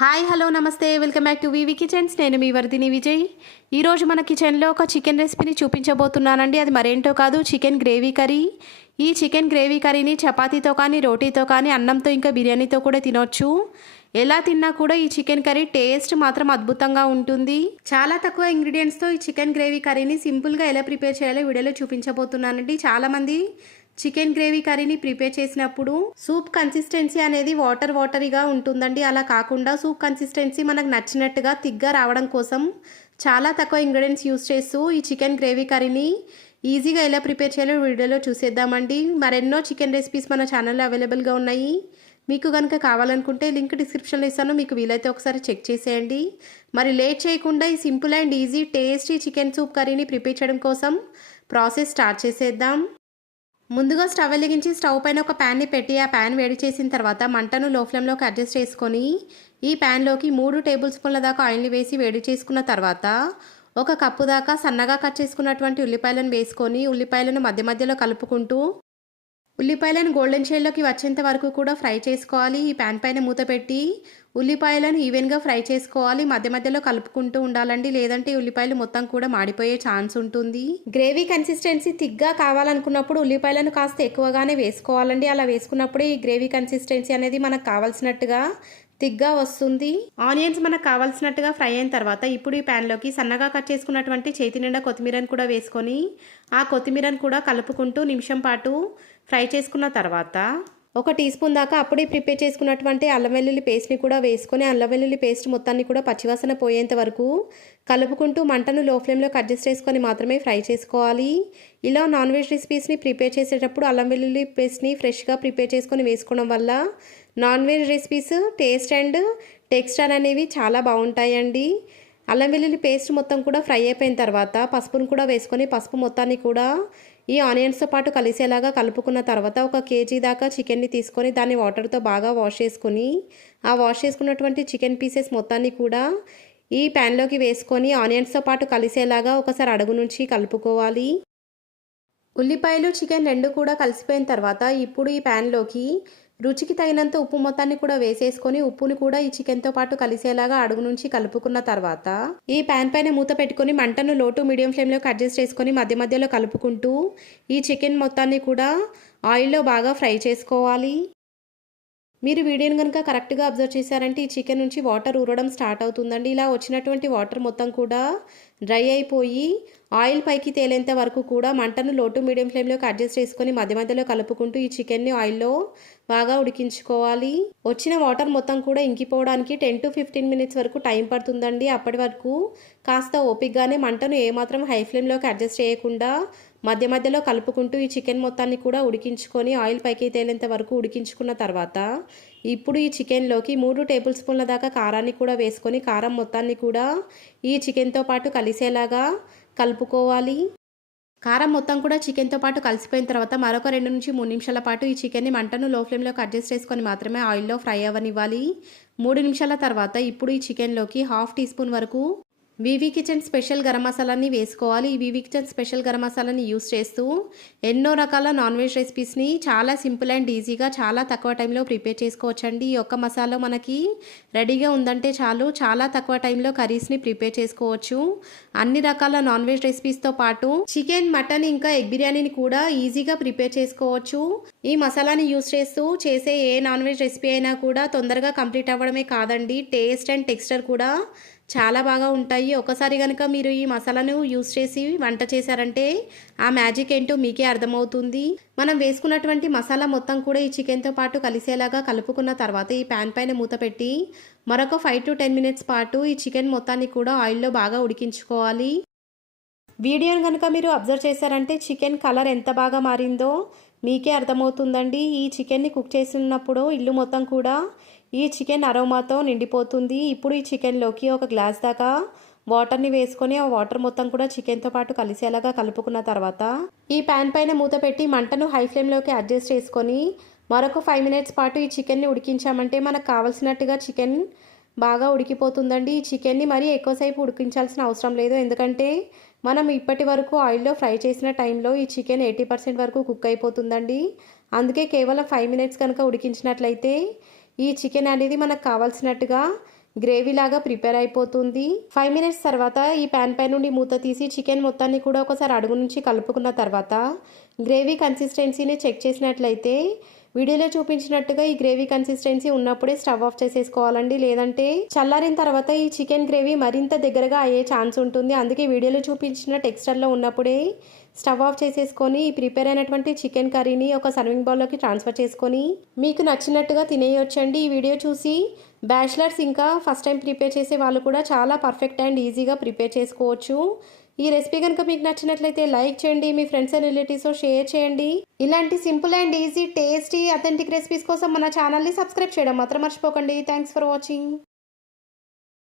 Hi hello నమస్తే welcome back to VV kitchens. నేను మీ వర్ధిని విజయ్. ఈరోజు మన కిచెన్లో ఒక చికెన్ రెసిపీని చూపించబోతున్నానండి. అది మరేంటో కాదు, చికెన్ గ్రేవీ కర్రీ. ఈ చికెన్ గ్రేవీ కర్రీని చపాతీతో కానీ, రోటీతో కానీ, అన్నంతో ఇంకా బిర్యానీతో కూడా తినొచ్చు. ఎలా తిన్నా కూడా ఈ చికెన్ కర్రీ టేస్ట్ మాత్రం అద్భుతంగా ఉంటుంది. చాలా తక్కువ ఇంగ్రీడియంట్స్తో ఈ చికెన్ గ్రేవీ కర్రీని సింపుల్గా ఎలా ప్రిపేర్ చేయాలో వీడియోలో చూపించబోతున్నానండి. చాలామంది చికెన్ గ్రేవీ కర్రీని ప్రిపేర్ చేసినప్పుడు సూప్ కన్సిస్టెన్సీ అనేది వాటరీగా ఉంటుందండి. అలా కాకుండా సూప్ కన్సిస్టెన్సీ మనకు నచ్చినట్టుగా తిగ్గా రావడం కోసం చాలా తక్కువ ఇంగ్రీడియంట్స్ యూస్ చేస్తూ ఈ చికెన్ గ్రేవీ కర్రీని ఈజీగా ఎలా ప్రిపేర్ చేయాలో వీడియోలో చూసేద్దామండి. మరెన్నో చికెన్ రెసిపీస్ మన ఛానల్లో అవైలబుల్గా ఉన్నాయి. మీకు కనుక కావాలనుకుంటే లింక్ డిస్క్రిప్షన్లో ఇస్తాను, మీకు వీలైతే ఒకసారి చెక్ చేసేయండి. మరి లేట్ చేయకుండా ఈ simple and easy tasty chicken soup కర్రీని ప్రిపేర్ చేయడం కోసం ప్రాసెస్ స్టార్ట్ చేసేద్దాం. ముందుగా స్టవ్ వెలిగించి స్టవ్ పైన ఒక ప్యాన్ని పెట్టి ఆ ప్యాన్ వేడి చేసిన తర్వాత మంటను లో ఫ్లేమ్లోకి అడ్జస్ట్ చేసుకొని ఈ ప్యాన్లోకి 3 టేబుల్ స్పూన్ల దాకా ఆయిల్ని వేసి వేడి చేసుకున్న తర్వాత 1 కప్పు దాకా సన్నగా కట్ చేసుకున్నటువంటి ఉల్లిపాయలను వేసుకొని ఉల్లిపాయలను మధ్య మధ్యలో కలుపుకుంటూ ఉల్లిపాయలను గోల్డెన్ షేడ్లోకి వచ్చేంత వరకు కూడా ఫ్రై చేసుకోవాలి. ఈ ప్యాన్ పైన మూత పెట్టి ఉల్లిపాయలను ఈవెన్గా ఫ్రై చేసుకోవాలి. మధ్య మధ్యలో కలుపుకుంటూ ఉండాలండి, లేదంటే ఉల్లిపాయలు మొత్తం కూడా మాడిపోయే ఛాన్స్ ఉంటుంది. గ్రేవీ కన్సిస్టెన్సీ థిక్గా కావాలనుకున్నప్పుడు ఉల్లిపాయలను కాస్త ఎక్కువగానే వేసుకోవాలండి. అలా వేసుకున్నప్పుడే ఈ గ్రేవీ కన్సిస్టెన్సీ అనేది మనకు కావాల్సినట్టుగా థిక్గా వస్తుంది. ఆనియన్స్ మనకు కావాల్సినట్టుగా ఫ్రై అయిన తర్వాత ఇప్పుడు ఈ ప్యాన్లోకి సన్నగా కట్ చేసుకున్నటువంటి చేతి నిండా కొత్తిమీరను కూడా వేసుకొని ఆ కొత్తిమీరను కూడా కలుపుకుంటూ నిమిషం పాటు ఫ్రై చేసుకున్న తర్వాత 1 టీ స్పూన్ దాకా అప్పుడే ప్రిపేర్ చేసుకున్నటువంటి అల్లం వెల్లుల్లి పేస్ట్ని కూడా వేసుకొని అల్లం వెల్లుల్లి పేస్ట్ మొత్తాన్ని కూడా పచ్చివాసన పోయేంత వరకు కలుపుకుంటూ మంటను లో ఫ్లేమ్లోకి అడ్జస్ట్ చేసుకొని మాత్రమే ఫ్రై చేసుకోవాలి. ఇలా నాన్ వెజ్ రెసిపీస్ని ప్రిపేర్ చేసేటప్పుడు అల్లం వెల్లుల్లి పేస్ట్ని ఫ్రెష్గా ప్రిపేర్ చేసుకొని వేసుకోవడం వల్ల non veg recipes taste and texture అనేవి చాలా బాగుంటాయండి. అల్లం వెల్లుల్లి పేస్ట్ మొత్తం కూడా ఫ్రై అయిపోయిన తర్వాత పసుపును కూడా వేసుకొని పసుపు మొత్తాన్ని కూడా ఈ ఆనియన్స్తో పాటు కలిసేలాగా కలుపుకున్న తర్వాత 1 కేజీ దాకా చికెన్ని తీసుకొని దాన్ని వాటర్తో బాగా వాష్ చేసుకొని ఆ వాష్ చేసుకున్నటువంటి చికెన్ పీసెస్ మొత్తాన్ని కూడా ఈ ప్యాన్లోకి వేసుకొని ఆనియన్స్తో పాటు కలిసేలాగా ఒకసారి అడుగు నుంచి కలుపుకోవాలి. ఉల్లిపాయలు చికెన్ రెండు కూడా కలిసిపోయిన తర్వాత ఇప్పుడు ఈ ప్యాన్లోకి రుచికి తగినంత ఉప్పు మొత్తాన్ని కూడా వేసేసుకొని ఉప్పుని కూడా ఈ చికెన్తో పాటు కలిసేలాగా అడుగు నుంచి కలుపుకున్న తర్వాత ఈ ప్యాన్ పైన మూత పెట్టుకొని మంటను లో టు మీడియం ఫ్లేమ్లోకి అడ్జస్ట్ చేసుకొని మధ్య మధ్యలో కలుపుకుంటూ ఈ చికెన్ మొత్తాన్ని కూడా ఆయిల్లో బాగా ఫ్రై చేసుకోవాలి. మీరు వీడియోని కనుక కరెక్ట్గా అబ్జర్వ్ చేశారంటే ఈ చికెన్ నుంచి వాటర్ ఊరడం స్టార్ట్ అవుతుందండి. ఇలా వచ్చినటువంటి వాటర్ మొత్తం కూడా డ్రై అయిపోయి ఆయిల్ పైకి తేలేంత వరకు కూడా మంటను లో టు మీడియం ఫ్లేమ్లోకి అడ్జస్ట్ చేసుకొని మధ్య మధ్యలో కలుపుకుంటూ ఈ చికెన్ని ఆయిల్లో బాగా ఉడికించుకోవాలి. వచ్చిన వాటర్ మొత్తం కూడా ఇంకిపోవడానికి 10 to 15 మినిట్స్ వరకు టైం పడుతుందండి. అప్పటి వరకు కాస్త ఓపికగానే మంటను ఏమాత్రం హై ఫ్లేమ్లోకి అడ్జస్ట్ చేయకుండా మధ్య మధ్యలో కలుపుకుంటూ ఈ చికెన్ మొత్తాన్ని కూడా ఉడికించుకొని ఆయిల్ పైకి తేలేంత వరకు ఉడికించుకున్న తర్వాత ఇప్పుడు ఈ చికెన్లోకి 3 టేబుల్ స్పూన్ల దాకా కారాన్ని కూడా వేసుకొని కారం మొత్తాన్ని కూడా ఈ చికెన్తో పాటు కలిసేలాగా కలుపుకోవాలి. కారం మొత్తం కూడా చికెన్తో పాటు కలిసిపోయిన తర్వాత మరొక 2 నుంచి 3 నిమిషాల పాటు ఈ చికెన్ని మంటను లో ఫ్లేమ్లోకి అడ్జస్ట్ చేసుకొని మాత్రమే ఆయిల్లో ఫ్రై అవ్వనివ్వాలి. 3 నిమిషాల తర్వాత ఇప్పుడు ఈ చికెన్లోకి 1/2 టీ స్పూన్ వరకు వివి కిచెన్ స్పెషల్ గరం మసాలాని వేసుకోవాలి. ఈ వివి కిచెన్ స్పెషల్ గరం మసాలాని యూస్ చేస్తూ ఎన్నో రకాల నాన్ వెజ్ రెసిపీస్ని చాలా సింపుల్ అండ్ ఈజీగా చాలా తక్కువ టైంలో ప్రిపేర్ చేసుకోవచ్చండి. ఈ ఒక్క మసాలా మనకి రెడీగా ఉందంటే చాలు, చాలా తక్కువ టైంలో కర్రీస్ని ప్రిపేర్ చేసుకోవచ్చు. అన్ని రకాల నాన్ వెజ్ రెసిపీస్తో పాటు చికెన్, మటన్ ఇంకా ఎగ్ బిర్యానీని కూడా ఈజీగా ప్రిపేర్ చేసుకోవచ్చు. ఈ మసాలాని యూస్ చేస్తూ చేసే ఏ నాన్ వెజ్ రెసిపీ అయినా కూడా తొందరగా కంప్లీట్ అవ్వడమే కాదండి, టేస్ట్ అండ్ టెక్స్చర్ కూడా చాలా బాగా ఉంటాయి. ఒకసారి కనుక మీరు ఈ మసాలాను యూస్ చేసి వంట చేశారంటే ఆ మ్యాజిక్ ఏంటో మీకే అర్థమవుతుంది. మనం వేసుకున్నటువంటి మసాలా మొత్తం కూడా ఈ చికెన్తో పాటు కలిసేలాగా కలుపుకున్న తర్వాత ఈ ప్యాన్ పైన మూత పెట్టి మరొక 5 to 10 మినిట్స్ పాటు ఈ చికెన్ మొత్తాన్ని కూడా ఆయిల్లో బాగా ఉడికించుకోవాలి. వీడియోని కనుక మీరు అబ్జర్వ్ చేశారంటే చికెన్ కలర్ ఎంత బాగా మారిందో మీకే అర్థమవుతుందండి. ఈ చికెన్ని కుక్ చేస్తున్నప్పుడు ఇల్లు మొత్తం కూడా ఈ చికెన్ అరోమాతో నిండిపోతుంది. ఇప్పుడు ఈ చికెన్లోకి 1 గ్లాస్ దాకా వాటర్ని వేసుకొని ఆ వాటర్ మొత్తం కూడా చికెన్తో పాటు కలిసేలాగా కలుపుకున్న తర్వాత ఈ ప్యాన్ పైన మూత పెట్టి మంటను హై ఫ్లేమ్లోకి అడ్జస్ట్ చేసుకొని మరొక 5 మినిట్స్ పాటు ఈ చికెన్ని ఉడికించామంటే మనకు కావాల్సినట్టుగా చికెన్ బాగా ఉడికిపోతుందండి. ఈ చికెన్ని మరీ ఎక్కువసేపు ఉడికించాల్సిన అవసరం లేదు, ఎందుకంటే మనం ఇప్పటి వరకు ఆయిల్లో ఫ్రై చేసిన టైంలో ఈ చికెన్ 80% వరకు కుక్ అయిపోతుందండి. అందుకే కేవలం 5 మినిట్స్ కనుక ఉడికించినట్లయితే ఈ చికెన్ అనేది మనకు కావాల్సినట్టుగా గ్రేవీ లాగా ప్రిపేర్ అయిపోతుంది. 5 మినిట్స్ తర్వాత ఈ ప్యాన్ పై నుండి మూత తీసి చికెన్ మొత్తాన్ని కూడా ఒకసారి అడుగు నుంచి కలుపుకున్న తర్వాత గ్రేవీ కన్సిస్టెన్సీని చెక్ చేసినట్లయితే వీడియోలో చూపించినట్టుగా ఈ గ్రేవీ కన్సిస్టెన్సీ ఉన్నప్పుడే స్టవ్ ఆఫ్ చేసేసుకోవాలండి. లేదంటే చల్లారిన తర్వాత ఈ చికెన్ గ్రేవీ మరింత దగ్గరగా అయ్యే ఛాన్స్ ఉంటుంది. అందుకే వీడియోలో చూపించిన టెక్స్చర్లో ఉన్నప్పుడే స్టవ్ ఆఫ్ చేసేసుకొని ఈ ప్రిపేర్ అయినటువంటి చికెన్ కర్రీని ఒక సర్వింగ్ బౌల్లోకి ట్రాన్స్ఫర్ చేసుకొని మీకు నచ్చినట్టుగా తినేయొచ్చండి. ఈ వీడియో చూసి బ్యాచిలర్స్ ఇంకా ఫస్ట్ టైం ప్రిపేర్ చేసే వాళ్ళు కూడా చాలా పర్ఫెక్ట్ అండ్ ఈజీగా ప్రిపేర్ చేసుకోవచ్చు. ఈ రెసిపీ కనుక మీకు నచ్చినట్లయితే లైక్ చేయండి, మీ ఫ్రెండ్స్ అండ్ రిలేటివ్స్తో షేర్ చేయండి. ఇలాంటి simple and easy tasty authentic recipes కోసం మన ఛానల్ని సబ్స్క్రైబ్ చేయడం మాత్రం మర్చిపోకండి. Thanks for watching.